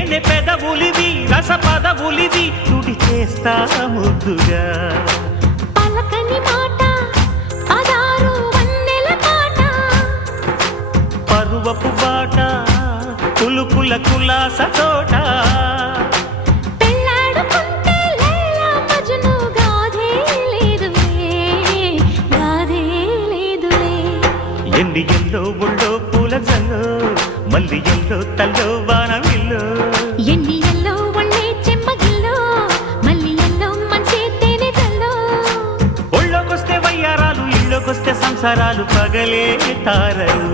తేనె పెదవులివి రస పదవులివి తుడి చేస్తా ముద్దుగా పలకని మాట పదారు వన్నెల మాట పరువపు బాట కులుకుల కులాస తోట పెళ్ళాడుకుంటే లైలా మజ్ను గాథే లేదులే ఎన్ని ఎల్లో ఒళ్ళో పూల జల్లో మల్లి ఎల్లో తల్లో వానవిల్లో ఎన్ని ఎల్లో ఒళ్ళే చెమ్మగిల్లో మల్లి ఎల్లో మంచి తేనె జల్లో ఒళ్ళోకొస్తే వయ్యారాలు ఇళ్ళోకొస్తే సంసారాలు పగలే తారలు